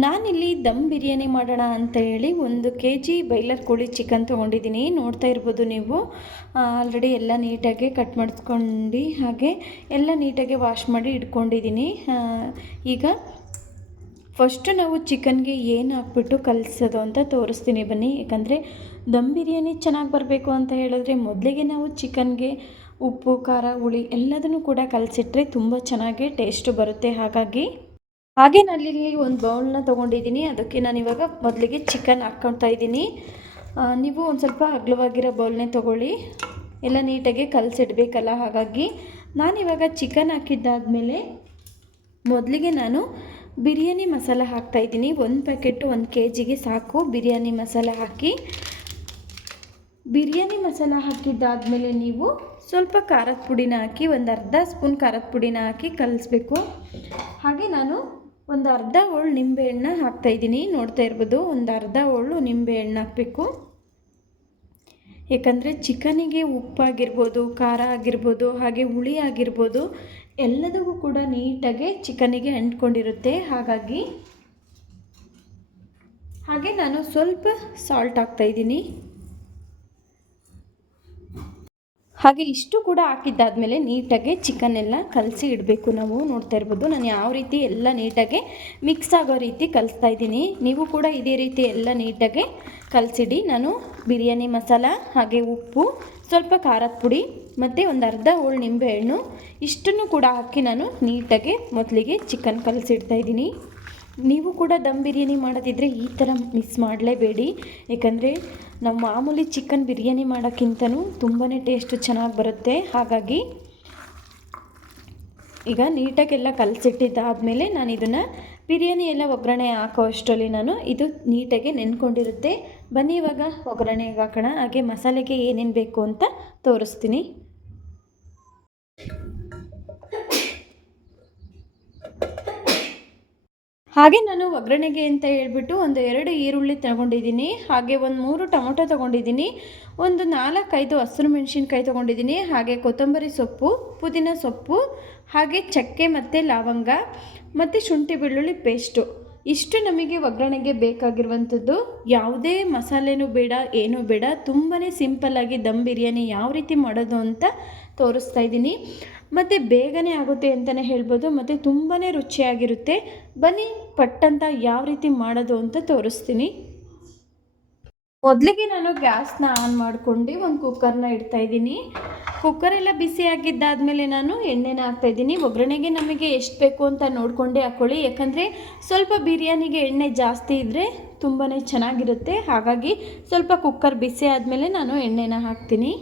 ನಾನಿಲ್ಲಿ ದಮ್ ಬಿರಿಯಾನಿ ಮಾಡೋಣ ಅಂತ ಹೇಳಿ ಒಂದು ಕೆ ಜಿ ಬೈಲರ್ ಕೋಳಿ ಚಿಕನ್ ತೊಗೊಂಡಿದ್ದೀನಿ. ನೋಡ್ತಾ ಇರ್ಬೋದು ನೀವು. ಆಲ್ರೆಡಿ ಎಲ್ಲ ನೀಟಾಗಿ ಕಟ್ ಮಾಡಿಸ್ಕೊಂಡು, ಹಾಗೆ ಎಲ್ಲ ನೀಟಾಗಿ ವಾಶ್ ಮಾಡಿ ಇಟ್ಕೊಂಡಿದ್ದೀನಿ. ಈಗ ಫಸ್ಟು ನಾವು ಚಿಕನ್ಗೆ ಏನು ಹಾಕ್ಬಿಟ್ಟು ಕಲಿಸೋದು ಅಂತ ತೋರಿಸ್ತೀನಿ ಬನ್ನಿ. ಯಾಕಂದರೆ ದಮ್ ಬಿರಿಯಾನಿ ಚೆನ್ನಾಗಿ ಬರಬೇಕು ಅಂತ ಹೇಳಿದ್ರೆ ಮೊದಲಿಗೆ ನಾವು ಚಿಕನ್ಗೆ ಉಪ್ಪು, ಖಾರ, ಹುಳಿ ಎಲ್ಲದನ್ನು ಕೂಡ ಕಲಸಿಟ್ರೆ ತುಂಬ ಚೆನ್ನಾಗಿ ಟೇಸ್ಟ್ ಬರುತ್ತೆ. ಹಾಗಾಗಿ ಹಾಗೆ ನಾನಿಲ್ಲಿ ಒಂದು ಬೌಲ್ನ ತೊಗೊಂಡಿದ್ದೀನಿ. ಅದಕ್ಕೆ ನಾನು ಇವಾಗ ಮೊದಲಿಗೆ ಚಿಕನ್ ಹಾಕ್ಕೊಳ್ತಾ ಇದ್ದೀನಿ. ನೀವು ಒಂದು ಸ್ವಲ್ಪ ಅಗಲವಾಗಿರೋ ಬೌಲ್ನೇ ತೊಗೊಳ್ಳಿ. ಎಲ್ಲ ನೀಟಾಗಿ ಕಲಸಿಡ್ಬೇಕಲ್ಲ ಹಾಗಾಗಿ ನಾನಿವಾಗ ಚಿಕನ್ ಹಾಕಿದ್ದಾದಮೇಲೆ ಮೊದಲಿಗೆ ನಾನು ಬಿರಿಯಾನಿ ಮಸಾಲ ಹಾಕ್ತಾಯಿದ್ದೀನಿ ಒಂದು ಪ್ಯಾಕೆಟು ಒಂದು ಕೆ ಜಿಗೆ ಸಾಕು ಬಿರಿಯಾನಿ ಮಸಾಲ ಹಾಕಿ. ಬಿರಿಯಾನಿ ಮಸಾಲ ಹಾಕಿದ್ದಾದಮೇಲೆ ನೀವು ಸ್ವಲ್ಪ ಖಾರದ ಪುಡಿನ ಹಾಕಿ ಒಂದು ಅರ್ಧ ಸ್ಪೂನ್ ಖಾರದ ಪುಡಿನ ಹಾಕಿ ಕಲಿಸ್ಬೇಕು. ಹಾಗೆ ನಾನು ಒಂದು ಅರ್ಧ ಹೋಳು ನಿಂಬೆಹಣ್ಣ ಹಾಕ್ತಾಯಿದ್ದೀನಿ ನೋಡ್ತಾ ಇರ್ಬೋದು, ಒಂದು ಅರ್ಧ ಹೋಳು ನಿಂಬೆಹಣ್ಣು ಹಾಕಬೇಕು. ಯಾಕಂದರೆ ಚಿಕನಿಗೆ ಉಪ್ಪಾಗಿರ್ಬೋದು ಖಾರ ಆಗಿರ್ಬೋದು, ಹಾಗೆ ಹುಳಿ ಆಗಿರ್ಬೋದು, ಎಲ್ಲದಕ್ಕೂ ಕೂಡ ನೀಟಾಗಿ ಚಿಕನಿಗೆ ಅಂಟ್ಕೊಂಡಿರುತ್ತೆ. ಹಾಗಾಗಿ, ಹಾಗೆ ನಾನು ಸ್ವಲ್ಪ ಸಾಲ್ಟ್ ಹಾಕ್ತಾಯಿದ್ದೀನಿ ಹಾಗೆ ಇಷ್ಟು ಕೂಡ ಹಾಕಿದ್ದಾದಮೇಲೆ ನೀಟಾಗಿ ಚಿಕನ್ ಎಲ್ಲ ಕಲಸಿ ಇಡಬೇಕು. ನಾವು ನೋಡ್ತಾ ಇರ್ಬೋದು, ನಾನು ಯಾವ ರೀತಿ ಎಲ್ಲ ನೀಟಾಗಿ ಮಿಕ್ಸ್ ಆಗೋ ರೀತಿ ಕಲಿಸ್ತಾ ಇದ್ದೀನಿ. ನೀವು ಕೂಡ ಇದೇ ರೀತಿ ಎಲ್ಲ ನೀಟಾಗಿ ಕಲಸಿಡಿ. ನಾನು ಬಿರಿಯಾನಿ ಮಸಾಲ ಹಾಗೆ ಉಪ್ಪು, ಸ್ವಲ್ಪ ಖಾರದ ಪುಡಿ, ಮತ್ತು ಒಂದು ಅರ್ಧ ಹೋಳು ನಿಂಬೆಹಣ್ಣು, ಇಷ್ಟನ್ನು ಕೂಡ ಹಾಕಿ ನಾನು ನೀಟಾಗಿ ಮೊದಲಿಗೆ ಚಿಕನ್ ಕಲಸಿಡ್ತಾ ಇದ್ದೀನಿ. ನೀವು ಕೂಡ ದಮ್ ಬಿರಿಯಾನಿ ಮಾಡೋದಿದ್ರೆ ಈ ಥರ ಮಿಸ್ ಮಾಡಲೇಬೇಡಿ. ಯಾಕಂದರೆ ನಾವು ಮಾಮೂಲಿ ಚಿಕನ್ ಬಿರಿಯಾನಿ ಮಾಡೋಕ್ಕಿಂತನೂ ತುಂಬಾ ಟೇಸ್ಟ್ ಚೆನ್ನಾಗಿ ಬರುತ್ತೆ. ಹಾಗಾಗಿ ಈಗ ನೀಟಾಗೆಲ್ಲ ಕಲಸಿಟ್ಟಿದ್ದಾದಮೇಲೆ ನಾನು ಇದನ್ನು ಬಿರಿಯಾನಿ ಎಲ್ಲ ಒಗ್ಗರಣೆ ಹಾಕೋ ಅಷ್ಟರಲ್ಲಿ ನಾನು ಇದು ನೀಟಾಗಿ ನೆನ್ಕೊಂಡಿರುತ್ತೆ. ಬನ್ನಿ ಇವಾಗ ಒಗ್ಗರಣೆಗೆ ಹಾಕೋಣ. ಹಾಗೆ ಮಸಾಲೆಗೆ ಏನೇನು ಬೇಕು ಅಂತ ತೋರಿಸ್ತೀನಿ. ಹಾಗೆ ನಾನು ಒಗ್ಗರಣೆಗೆ ಅಂತ ಹೇಳ್ಬಿಟ್ಟು ಒಂದು ಎರಡು ಈರುಳ್ಳಿ ತಗೊಂಡಿದ್ದೀನಿ, ಹಾಗೆ ಒಂದು ಮೂರು ಟೊಮೊಟೊ ತೊಗೊಂಡಿದ್ದೀನಿ, ಒಂದು ನಾಲ್ಕೈದು ಹಸಿರು ಮೆಣಸಿನ್ಕಾಯಿ ತೊಗೊಂಡಿದ್ದೀನಿ, ಹಾಗೆ ಕೊತ್ತಂಬರಿ ಸೊಪ್ಪು, ಪುದೀನ ಸೊಪ್ಪು, ಹಾಗೆ ಚಕ್ಕೆ ಮತ್ತು ಲವಂಗ ಮತ್ತು ಶುಂಠಿ ಬೆಳ್ಳುಳ್ಳಿ ಪೇಸ್ಟು ಇಷ್ಟು ನಮಗೆ ಒಗ್ಗರಣೆಗೆ ಬೇಕಾಗಿರುವಂಥದ್ದು. ಯಾವುದೇ ಮಸಾಲೆನೂ ಬೇಡ, ಏನೂ ಬೇಡ. ತುಂಬಾ ಸಿಂಪಲ್ಲಾಗಿ ದಮ್ ಬಿರಿಯಾನಿ ಯಾವ ರೀತಿ ಮಾಡೋದು ಅಂತ ತೋರಿಸ್ತಾ ಇದ್ದೀನಿ. ಮತ್ತು ಬೇಗನೆ ಆಗುತ್ತೆ ಅಂತಲೇ ಹೇಳ್ಬೋದು. ಮತ್ತು ತುಂಬಾ ರುಚಿಯಾಗಿರುತ್ತೆ. ಬನ್ನಿ, ಪಟ್ಟಂತ ಯಾವ ರೀತಿ ಮಾಡೋದು ಅಂತ ತೋರಿಸ್ತೀನಿ. ಮೊದಲಿಗೆ ನಾನು ಗ್ಯಾಸ್ನ ಆನ್ ಮಾಡ್ಕೊಂಡು ಒಂದು ಕುಕ್ಕರ್ನ ಇಡ್ತಾ ಇದ್ದೀನಿ. ಕುಕ್ಕರೆಲ್ಲ ಬಿಸಿ ಆಗಿದ್ದಾದಮೇಲೆ ನಾನು ಎಣ್ಣೆನ ಹಾಕ್ತಾಯಿದ್ದೀನಿ ಒಗ್ಗರಣೆಗೆ ನಮಗೆ ಎಷ್ಟು ಬೇಕು ಅಂತ ನೋಡಿಕೊಂಡೇ ಹಾಕ್ಕೊಳ್ಳಿ ಯಾಕಂದರೆ ಸ್ವಲ್ಪ ಬಿರಿಯಾನಿಗೆ ಎಣ್ಣೆ ಜಾಸ್ತಿ ಇದ್ದರೆ ತುಂಬಾ ಚೆನ್ನಾಗಿರುತ್ತೆ. ಹಾಗಾಗಿ ಸ್ವಲ್ಪ ಕುಕ್ಕರ್ ಬಿಸಿ ಆದಮೇಲೆ ನಾನು ಎಣ್ಣೆನ ಹಾಕ್ತೀನಿ.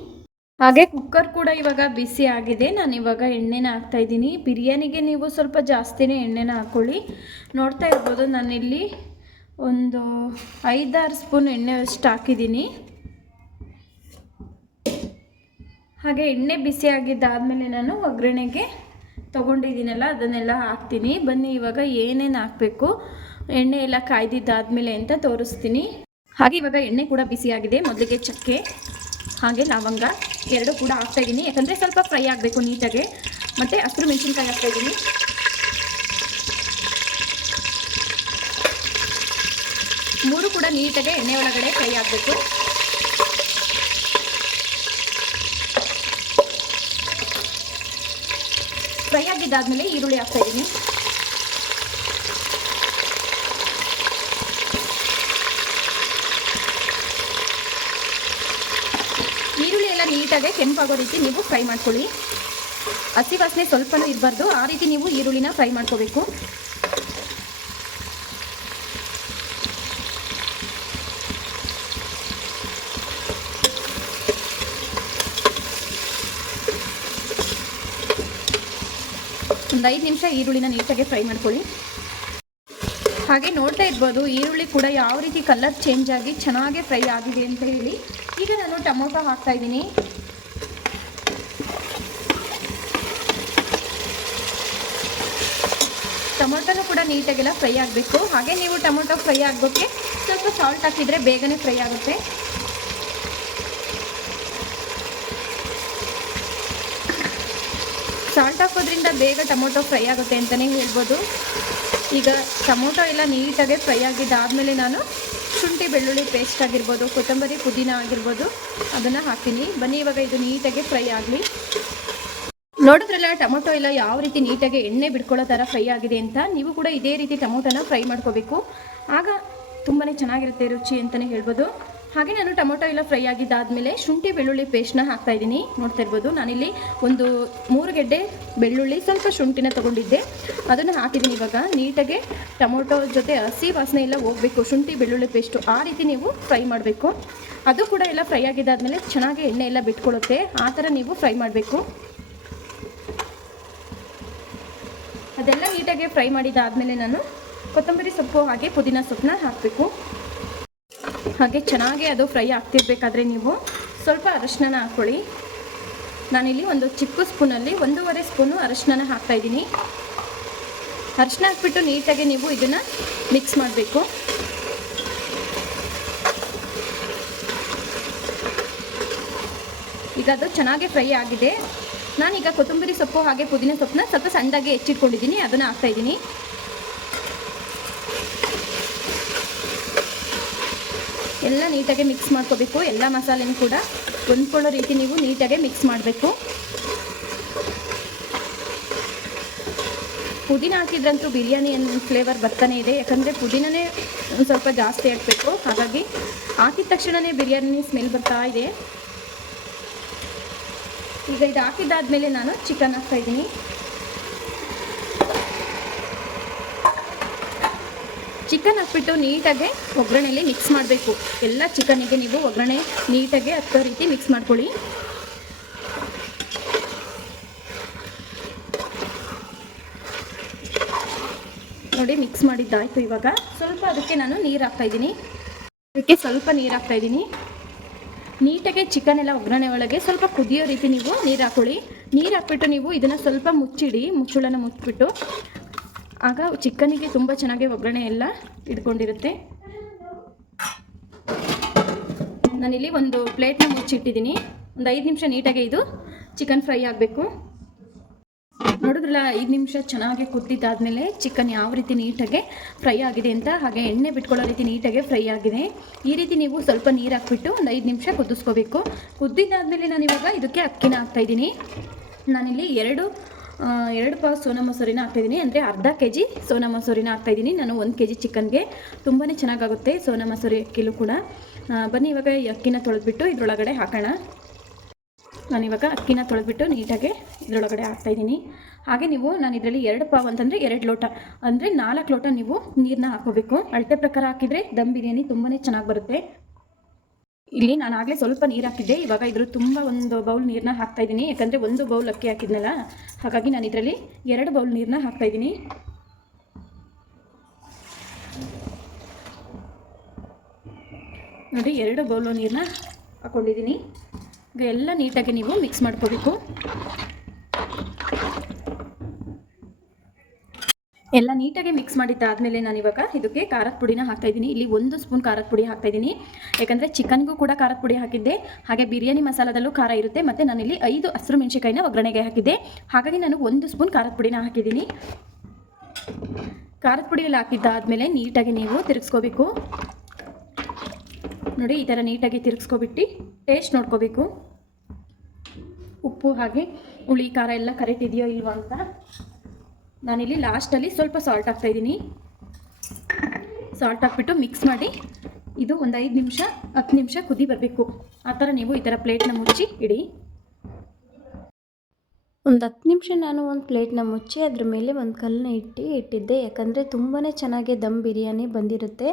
ಹಾಗೆ ಕುಕ್ಕರ್ ಕೂಡ ಇವಾಗ ಬಿಸಿ ಆಗಿದೆ. ನಾನು ಇವಾಗ ಎಣ್ಣೆನ ಹಾಕ್ತಾ ಇದ್ದೀನಿ. ಬಿರಿಯಾನಿಗೆ ನೀವು ಸ್ವಲ್ಪ ಜಾಸ್ತಿನೇ ಎಣ್ಣೆನ ಹಾಕ್ಕೊಳ್ಳಿ ನೋಡ್ತಾ ಇರ್ಬೋದು ನಾನಿಲ್ಲಿ ಒಂದು ಐದಾರು ಸ್ಪೂನ್ ಎಣ್ಣೆ ಅಷ್ಟು ಹಾಕಿದ್ದೀನಿ. ಹಾಗೆ ಎಣ್ಣೆ ಬಿಸಿ ಆಗಿದ್ದಾದಮೇಲೆ ನಾನು ಒಗ್ಗರಣೆಗೆ ತೊಗೊಂಡಿದ್ದೀನಲ್ಲ, ಅದನ್ನೆಲ್ಲ ಹಾಕ್ತೀನಿ. ಬನ್ನಿ, ಇವಾಗ ಏನೇನು ಹಾಕಬೇಕು, ಎಣ್ಣೆ ಎಲ್ಲ ಕಾಯ್ದಿದ್ದಾದಮೇಲೆ ಅಂತ ತೋರಿಸ್ತೀನಿ. ಹಾಗೆ ಇವಾಗ ಎಣ್ಣೆ ಕೂಡ ಬಿಸಿಯಾಗಿದೆ ಮೊದಲಿಗೆ ಚಕ್ಕೆ. ಹಾಗೆ ಲವಂಗ ಎರಡು ಕೂಡ ಹಾಕ್ತಾ ಇದ್ದೀನಿ ಯಾಕಂದರೆ ಸ್ವಲ್ಪ ಫ್ರೈ ಆಗಬೇಕು ನೀಟಾಗಿ. ಮತ್ತು ಹಸಿರು ಮೆಣಸಿನ್ಕಾಯಿ ಹಾಕ್ತಾಯಿದ್ದೀನಿ ಮೂರು ಕೂಡ ನೀಟಾಗಿ ಎಣ್ಣೆ ಒಳಗಡೆ ಫ್ರೈ ಆಗಬೇಕು. ಫ್ರೈ ಆಗಿದ್ದಾದಮೇಲೆ ಈರುಳ್ಳಿ ಹಾಕ್ತಾಯಿದ್ದೀನಿ ಎಲ್ಲ ಕೆಂಪಾಗೋ ರೀತಿ ನೀವು ಫ್ರೈ ಮಾಡ್ಕೊಳ್ಳಿ. ಹಸಿ ವಾಸನೆ ಸ್ವಲ್ಪನೂ ಇರಬಾರ್ದು. ಆ ರೀತಿ ನೀವು ಈರುಳ್ಳಿನ ಫ್ರೈ ಮಾಡ್ಕೋಬೇಕು. ಒಂದು ಐದು ನಿಮಿಷ ಈರುಳ್ಳಿನ ನೀಟಾಗಿ ಫ್ರೈ ಮಾಡ್ಕೊಳ್ಳಿ. ಹಾಗೆ ನೋಡ್ತಾ ಇರ್ಬೋದು, ಈರುಳ್ಳಿ ಕೂಡ ಯಾವ ರೀತಿ ಕಲರ್ ಚೇಂಜ್ ಆಗಿ ಚೆನ್ನಾಗಿ ಫ್ರೈ ಆಗಿದೆ ಅಂತ ಹೇಳಿ. ಈಗ ನಾನು ಟೊಮೊಟೊ ಹಾಕ್ತಾ ಇದ್ದೀನಿ. ಟೊಮೊಟೊನೂ ಕೂಡ ನೀಟಾಗೆಲ್ಲ ಫ್ರೈ ಆಗಬೇಕು. ಹಾಗೆ ನೀವು ಟೊಮೊಟೊ ಫ್ರೈ ಆಗೋಕ್ಕೆ ಸ್ವಲ್ಪ ಸಾಲ್ಟ್ ಹಾಕಿದರೆ ಬೇಗನೆ ಫ್ರೈ ಆಗುತ್ತೆ. ಸಾಲ್ಟ್ ಹಾಕೋದ್ರಿಂದ ಬೇಗ ಟೊಮೊಟೊ ಫ್ರೈ ಆಗುತ್ತೆ ಅಂತಲೇ ಹೇಳ್ಬೋದು. ಈಗ ಟೊಮೊಟೊ ಎಲ್ಲ ನೀಟಾಗೆ ಫ್ರೈ ಆಗಿದ್ದಾದಮೇಲೆ ನಾನು ಶುಂಠಿ, ಬೆಳ್ಳುಳ್ಳಿ ಪೇಸ್ಟ್ ಆಗಿರ್ಬೋದು, ಕೊತ್ತಂಬರಿ ಪುದೀನ ಆಗಿರ್ಬೋದು, ಅದನ್ನು ಹಾಕ್ತೀನಿ. ಬನ್ನಿ, ಇವಾಗ ಇದು ನೀಟಾಗೆ ಫ್ರೈ ಆಗಲಿ. ನೋಡಿದ್ರಲ್ಲ, ಟೊಮೊಟೊ ಎಲ್ಲ ಯಾವ ರೀತಿ ನೀಟಾಗಿ ಎಣ್ಣೆ ಬಿಡ್ಕೊಳ್ಳೋ ಥರ ಫ್ರೈ ಆಗಿದೆ ಅಂತ ನೀವು ಕೂಡ ಇದೇ ರೀತಿ ಟೊಮೊಟೊನ ಫ್ರೈ ಮಾಡ್ಕೋಬೇಕು. ಆಗ ತುಂಬಾ ಚೆನ್ನಾಗಿರುತ್ತೆ ರುಚಿ ಅಂತಲೇ ಹೇಳ್ಬೋದು. ಹಾಗೆ ನಾನು ಟೊಮೊಟೊ ಎಲ್ಲ ಫ್ರೈ ಆಗಿದ್ದಾದಮೇಲೆ ಶುಂಠಿ ಬೆಳ್ಳುಳ್ಳಿ ಪೇಸ್ಟ್ನ ಹಾಕ್ತಾ ಇದ್ದೀನಿ. ನೋಡ್ತಾ ಇರ್ಬೋದು, ನಾನಿಲ್ಲಿ ಒಂದು ಮೂರು ಗೆಡ್ಡೆ ಬೆಳ್ಳುಳ್ಳಿ, ಸ್ವಲ್ಪ ಶುಂಠಿನ ತೊಗೊಂಡಿದ್ದೆ. ಅದನ್ನು ಹಾಕಿದ್ದೀನಿ ಇವಾಗ. ನೀಟಾಗಿ ಟೊಮೊಟೊ ಜೊತೆ ಹಸಿ ವಾಸನೆ ಎಲ್ಲ ಹೋಗಬೇಕು. ಶುಂಠಿ ಬೆಳ್ಳುಳ್ಳಿ ಪೇಸ್ಟು ಆ ರೀತಿ ನೀವು ಫ್ರೈ ಮಾಡಬೇಕು. ಅದು ಕೂಡ ಎಲ್ಲ ಫ್ರೈ ಆಗಿದ್ದಾದಮೇಲೆ ಚೆನ್ನಾಗಿ ಎಣ್ಣೆ ಎಲ್ಲ ಬಿಟ್ಕೊಳ್ಳುತ್ತೆ. ಆ ಥರ ನೀವು ಫ್ರೈ ಮಾಡಬೇಕು. ಅದೆಲ್ಲ ನೀಟಾಗಿ ಫ್ರೈ ಮಾಡಿದಾದಮೇಲೆ ನಾನು ಕೊತ್ತಂಬರಿ ಸೊಪ್ಪು ಹಾಗೆ ಪುದೀನ ಸೊಪ್ಪನ್ನ ಹಾಕಬೇಕು. ಹಾಗೆ ಚೆನ್ನಾಗಿ ಅದು ಫ್ರೈ ಆಗ್ತಿರ್ಬೇಕಾದ್ರೆ ನೀವು ಸ್ವಲ್ಪ ಅರಶಿನ ಹಾಕ್ಕೊಳ್ಳಿ. ನಾನಿಲ್ಲಿ ಒಂದು ಚಿಕ್ಕ ಸ್ಪೂನಲ್ಲಿ ಒಂದೂವರೆ ಸ್ಪೂನು ಅರಶಿನ ಹಾಕ್ತಾ ಇದ್ದೀನಿ. ಅರಶಿನ ಹಾಕ್ಬಿಟ್ಟು ನೀಟಾಗಿ ನೀವು ಇದನ್ನು ಮಿಕ್ಸ್ ಮಾಡಬೇಕು. ಈಗ ಅದು ಚೆನ್ನಾಗಿ ಫ್ರೈ ಆಗಿದೆ. ನಾನೀಗ ಕೊತ್ತಂಬರಿ ಸೊಪ್ಪು ಹಾಗೆ ಪುದೀನ ಸೊಪ್ಪನ್ನ ಸ್ವಲ್ಪ ಸಣ್ಣದಾಗಿ ಹೆಚ್ಚಿಟ್ಕೊಂಡಿದ್ದೀನಿ, ಅದನ್ನು ಹಾಕ್ತಾ ಇದ್ದೀನಿ. ಎಲ್ಲ ನೀಟಾಗಿ ಮಿಕ್ಸ್ ಮಾಡ್ಕೋಬೇಕು, ಎಲ್ಲ ಮಸಾಲೆನೂ ಕೂಡ ಹೊಂದ್ಕೊಳ್ಳೋ ರೀತಿ ನೀವು ನೀಟಾಗಿ ಮಿಕ್ಸ್ ಮಾಡಬೇಕು. ಪುದೀನ ಹಾಕಿದ್ರಂತೂ ಬಿರಿಯಾನಿ ಫ್ಲೇವರ್ ಬರ್ತಾನೆ ಇದೆ, ಯಾಕಂದರೆ ಪುದೀನನೇ ಸ್ವಲ್ಪ ಜಾಸ್ತಿ ಹಾಕಬೇಕು. ಹಾಗಾಗಿ ಹಾಕಿದ ತಕ್ಷಣವೇ ಬಿರಿಯಾನಿ ಸ್ಮೆಲ್ ಬರ್ತಾ ಇದೆ. ಈಗ ಇದು ಹಾಕಿದ್ದಾದಮೇಲೆ ನಾನು ಚಿಕನ್ ಹಾಕ್ತಾ ಇದ್ದೀನಿ. ಚಿಕನ್ ಹಾಕ್ಬಿಟ್ಟು ನೀಟಾಗಿ ಒಗ್ಗರಣೆಯಲ್ಲಿ ಮಿಕ್ಸ್ ಮಾಡಬೇಕು. ಎಲ್ಲ ಚಿಕನಿಗೆ ನೀವು ಒಗ್ಗರಣೆ ನೀಟಾಗಿ ಹತ್ತೋ ರೀತಿ ಮಿಕ್ಸ್ ಮಾಡ್ಕೊಳ್ಳಿ. ನೋಡಿ ಮಿಕ್ಸ್ ಮಾಡಿದ್ದಾಯಿತು ಇವಾಗ. ಸ್ವಲ್ಪ ಅದಕ್ಕೆ ನಾನು ನೀರು ಹಾಕ್ತಾ ಇದ್ದೀನಿ. ಅದಕ್ಕೆ ಸ್ವಲ್ಪ ನೀರು ಹಾಕ್ತಾ ಇದ್ದೀನಿ. ನೀಟಾಗಿ ಚಿಕನ್ ಎಲ್ಲ ಒಗ್ಗರಣೆ ಒಳಗೆ ಸ್ವಲ್ಪ ಕುದಿಯೋ ರೀತಿ ನೀವು ನೀರು ಹಾಕೊಳ್ಳಿ. ನೀರು ಹಾಕ್ಬಿಟ್ಟು ನೀವು ಇದನ್ನು ಸ್ವಲ್ಪ ಮುಚ್ಚಿಡಿ, ಮುಚ್ಚುಳನ ಮುಚ್ಚಿಬಿಟ್ಟು. ಆಗ ಚಿಕನಿಗೆ ತುಂಬ ಚೆನ್ನಾಗಿ ಒಗ್ಗರಣೆ ಎಲ್ಲ ಇಟ್ಕೊಂಡಿರುತ್ತೆ. ನಾನಿಲ್ಲಿ ಒಂದು ಪ್ಲೇಟ್ನ ಮುಚ್ಚಿಟ್ಟಿದ್ದೀನಿ. ಒಂದು ಐದು ನಿಮಿಷ ನೀಟಾಗಿ ಇದು ಚಿಕನ್ ಫ್ರೈ ಆಗಬೇಕು. ನೋಡಿದ್ರಲ್ಲ, ಐದು ನಿಮಿಷ ಚೆನ್ನಾಗಿ ಕುದ್ದಿದ್ದಾದಮೇಲೆ ಚಿಕನ್ ಯಾವ ರೀತಿ ನೀಟಾಗಿ ಫ್ರೈ ಆಗಿದೆ ಅಂತ, ಹಾಗೆ ಎಣ್ಣೆ ಬಿಟ್ಕೊಳ್ಳೋ ರೀತಿ ನೀಟಾಗಿ ಫ್ರೈ ಆಗಿದೆ. ಈ ರೀತಿ ನೀವು ಸ್ವಲ್ಪ ನೀರು ಹಾಕ್ಬಿಟ್ಟು ಒಂದು ಐದು ನಿಮಿಷ ಕುದಿಸ್ಕೋಬೇಕು. ಕುದ್ದಿದ್ದಾದಮೇಲೆ ನಾನು ಇವಾಗ ಇದಕ್ಕೆ ಅಕ್ಕಿನ ಹಾಕ್ತಾಯಿದ್ದೀನಿ ನಾನಿಲ್ಲಿ ಎರಡು ಎರಡು ಪಾವ್ ಸೋನಾ ಮಸೂರಿನ ಹಾಕ್ತಾಯಿದ್ದೀನಿ ಅಂದರೆ ಅರ್ಧ ಕೆ ಜಿ ಸೋನಾ ಮಸೂರಿನ ಹಾಕ್ತಾಯಿದ್ದೀನಿ ನಾನು ಒಂದು ಕೆ ಜಿ ಚಿಕನ್ಗೆ ತುಂಬಾ ಚೆನ್ನಾಗಾಗುತ್ತೆ ಸೋನಾ ಮಸೂರಿ ಅಕ್ಕಿಲೂ ಕೂಡ. ಬನ್ನಿ ಇವಾಗ ಅಕ್ಕಿನ ತೊಳೆದ್ಬಿಟ್ಟು ಇದರೊಳಗಡೆ ಹಾಕೋಣ. ನಾನಿವಾಗ ಅಕ್ಕಿನ ತೊಳೆದ್ಬಿಟ್ಟು ನೀಟಾಗಿ ಇದರೊಳಗಡೆ ಹಾಕ್ತಾಯಿದ್ದೀನಿ ಹಾಗೆ ನೀವು ನಾನು ಇದರಲ್ಲಿ ಎರಡು ಪಾವ್ ಅಂತಂದರೆ ಎರಡು ಲೋಟ, ಅಂದರೆ ನಾಲ್ಕು ಲೋಟ ನೀವು ನೀರನ್ನ ಹಾಕೋಬೇಕು ಅಳತೆ ಪ್ರಕಾರ ಹಾಕಿದರೆ ದಮ್ ಬಿರಿಯಾನಿ ತುಂಬಾ ಚೆನ್ನಾಗಿ ಬರುತ್ತೆ. ಇಲ್ಲಿ ನಾನು ಆಗಲೇ ಸ್ವಲ್ಪ ನೀರು ಹಾಕಿದ್ದೆ. ಇವಾಗ ಇದ್ರ ತುಂಬ ಒಂದು ಬೌಲ್ ನೀರನ್ನ ಹಾಕ್ತಾಯಿದ್ದೀನಿ ಯಾಕಂದರೆ ಒಂದು ಬೌಲ್ ಅಕ್ಕಿ ಹಾಕಿದ್ನಲ್ಲ, ಹಾಗಾಗಿ ನಾನು ಇದರಲ್ಲಿ ಎರಡು ಬೌಲ್ ನೀರನ್ನ ಹಾಕ್ತಾಯಿದ್ದೀನಿ ನೋಡಿ, ಎರಡು ಬೌಲು ನೀರನ್ನ ಹಾಕ್ಕೊಂಡಿದ್ದೀನಿ ಈಗ ಎಲ್ಲ ನೀಟಾಗಿ ನೀವು ಮಿಕ್ಸ್ ಮಾಡ್ಕೋಬೇಕು. ಎಲ್ಲ ನೀಟಾಗಿ ಮಿಕ್ಸ್ ಮಾಡಿದ್ದಾದಮೇಲೆ ನಾನು ಇವಾಗ ಇದಕ್ಕೆ ಖಾರದ ಪುಡಿನ ಹಾಕ್ತಾ ಇದ್ದೀನಿ. ಇಲ್ಲಿ ಒಂದು ಸ್ಪೂನ್ ಖಾರದ ಪುಡಿ ಹಾಕ್ತಾ ಇದ್ದೀನಿ. ಯಾಕಂದರೆ ಚಿಕನ್ಗೂ ಕೂಡ ಖಾರದ ಪುಡಿ ಹಾಕಿದ್ದೆ. ಹಾಗೆ ಬಿರಿಯಾನಿ ಮಸಾಲದಲ್ಲೂ ಖಾರ ಇರುತ್ತೆ. ಮತ್ತು ನಾನಿಲ್ಲಿ ಐದು ಹಸಿರು ಮೆಣಸಿಕಾಯಿನ ಒಗ್ಗರಣೆಗೆ ಹಾಕಿದ್ದೆ. ಹಾಗಾಗಿ ನಾನು ಒಂದು ಸ್ಪೂನ್ ಖಾರದ ಪುಡಿನ ಹಾಕಿದ್ದೀನಿ. ಖಾರದ ಪುಡಿಯಲ್ಲಿ ಹಾಕಿದ್ದಾದಮೇಲೆ ನೀಟಾಗಿ ನೀವು ತಿರುಗಿಸ್ಕೋಬೇಕು. ನೋಡಿ, ಈ ಥರ ನೀಟಾಗಿ ತಿರುಗಿಸ್ಕೊಬಿಟ್ಟು ಟೇಸ್ಟ್ ನೋಡ್ಕೋಬೇಕು. ಉಪ್ಪು, ಹಾಗೆ ಹುಳಿ, ಖಾರ ಎಲ್ಲ ಕರೆಕ್ಟ್ ಇದೆಯೋ ಇಲ್ವೋ ಅಂತ. ನಾನಿಲ್ಲಿ ಲಾಸ್ಟಲ್ಲಿ ಸ್ವಲ್ಪ ಸಾಲ್ಟ್ ಹಾಕ್ತಾಯಿದ್ದೀನಿ ಸಾಲ್ಟ್ ಹಾಕ್ಬಿಟ್ಟು ಮಿಕ್ಸ್ ಮಾಡಿ ಇದು ಒಂದು ಐದು ನಿಮಿಷ, ಹತ್ತು ನಿಮಿಷ ಕುದಿ ಬರಬೇಕು. ಆ ಥರ ನೀವು ಈ ಥರ ಪ್ಲೇಟ್ನ ಮುಚ್ಚಿ ಇಡಿ. ಒಂದು ಹತ್ತು ನಿಮಿಷ ನಾನು ಒಂದು ಪ್ಲೇಟ್ನ ಮುಚ್ಚಿ ಅದ್ರ ಮೇಲೆ ಒಂದು ಕಲ್ಲನ್ನ ಇಟ್ಟು ಇಟ್ಟಿದ್ದೆ. ಯಾಕಂದರೆ ತುಂಬಾ ಚೆನ್ನಾಗಿ ದಮ್ ಬಿರಿಯಾನಿ ಬಂದಿರುತ್ತೆ.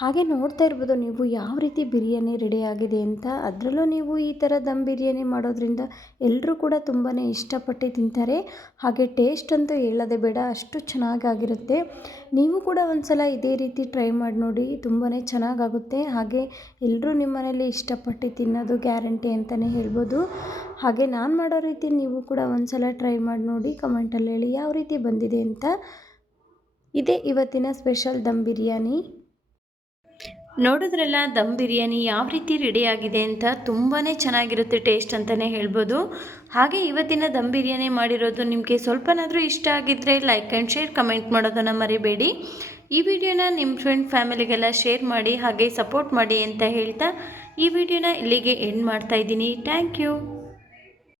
ಹಾಗೆ ನೋಡ್ತಾ ಇರ್ಬೋದು ನೀವು ಯಾವ ರೀತಿ ಬಿರಿಯಾನಿ ರೆಡಿ ಆಗಿದೆ ಅಂತ. ಅದರಲ್ಲೂ ನೀವು ಈ ಥರ ದಮ್ ಬಿರಿಯಾನಿ ಮಾಡೋದ್ರಿಂದ ಎಲ್ಲರೂ ಕೂಡ ತುಂಬಾ ಇಷ್ಟಪಟ್ಟು ತಿಂತಾರೆ. ಹಾಗೆ ಟೇಸ್ಟ್ ಅಂತೂ ಹೇಳೋದೇ ಬೇಡ, ಅಷ್ಟು ಚೆನ್ನಾಗಾಗಿರುತ್ತೆ. ನೀವು ಕೂಡ ಒಂದು ಸಲ ಇದೇ ರೀತಿ ಟ್ರೈ ಮಾಡಿ ನೋಡಿ ತುಂಬಾ ಚೆನ್ನಾಗಾಗುತ್ತೆ. ಹಾಗೆ ಎಲ್ಲರೂ ನಿಮ್ಮನೇಲಿ ಇಷ್ಟಪಟ್ಟು ತಿನ್ನೋದು ಗ್ಯಾರಂಟಿ ಅಂತಲೇ ಹೇಳ್ಬೋದು. ಹಾಗೆ ನಾನು ಮಾಡೋ ರೀತಿ ನೀವು ಕೂಡ ಒಂದು ಸಲ ಟ್ರೈ ಮಾಡಿ ನೋಡಿ ಕಮೆಂಟಲ್ಲಿ ಹೇಳಿ ಯಾವ ರೀತಿ ಬಂದಿದೆ ಅಂತ. ಇದೇ ಇವತ್ತಿನ ಸ್ಪೆಷಲ್ ದಮ್ ಬಿರಿಯಾನಿ. ನೋಡಿದ್ರಲ್ಲ ದಮ್ ಬಿರಿಯಾನಿ ಯಾವ ರೀತಿ ರೆಡಿಯಾಗಿದೆ ಅಂತ ತುಂಬಾ ಚೆನ್ನಾಗಿರುತ್ತೆ ಟೇಸ್ಟ್ ಅಂತಲೇ ಹೇಳ್ಬೋದು. ಹಾಗೆ ಇವತ್ತಿನ ದಮ್ ಬಿರಿಯಾನಿ ಮಾಡಿರೋದು ನಿಮಗೆ ಸ್ವಲ್ಪನಾದರೂ ಇಷ್ಟ ಆಗಿದ್ದರೆ ಲೈಕ್ ಆ್ಯಂಡ್ ಶೇರ್ ಕಮೆಂಟ್ ಮಾಡೋದನ್ನು ಮರಿಬೇಡಿ. ಈ ವಿಡಿಯೋನ ನಿಮ್ಮ ಫ್ರೆಂಡ್ ಫ್ಯಾಮಿಲಿಗೆಲ್ಲ ಶೇರ್ ಮಾಡಿ ಹಾಗೆ ಸಪೋರ್ಟ್ ಮಾಡಿ ಅಂತ ಹೇಳ್ತಾ ಈ ವಿಡಿಯೋನ ಇಲ್ಲಿಗೆ ಎಂಡ್ ಮಾಡ್ತಾ ಇದ್ದೀನಿ. Thank you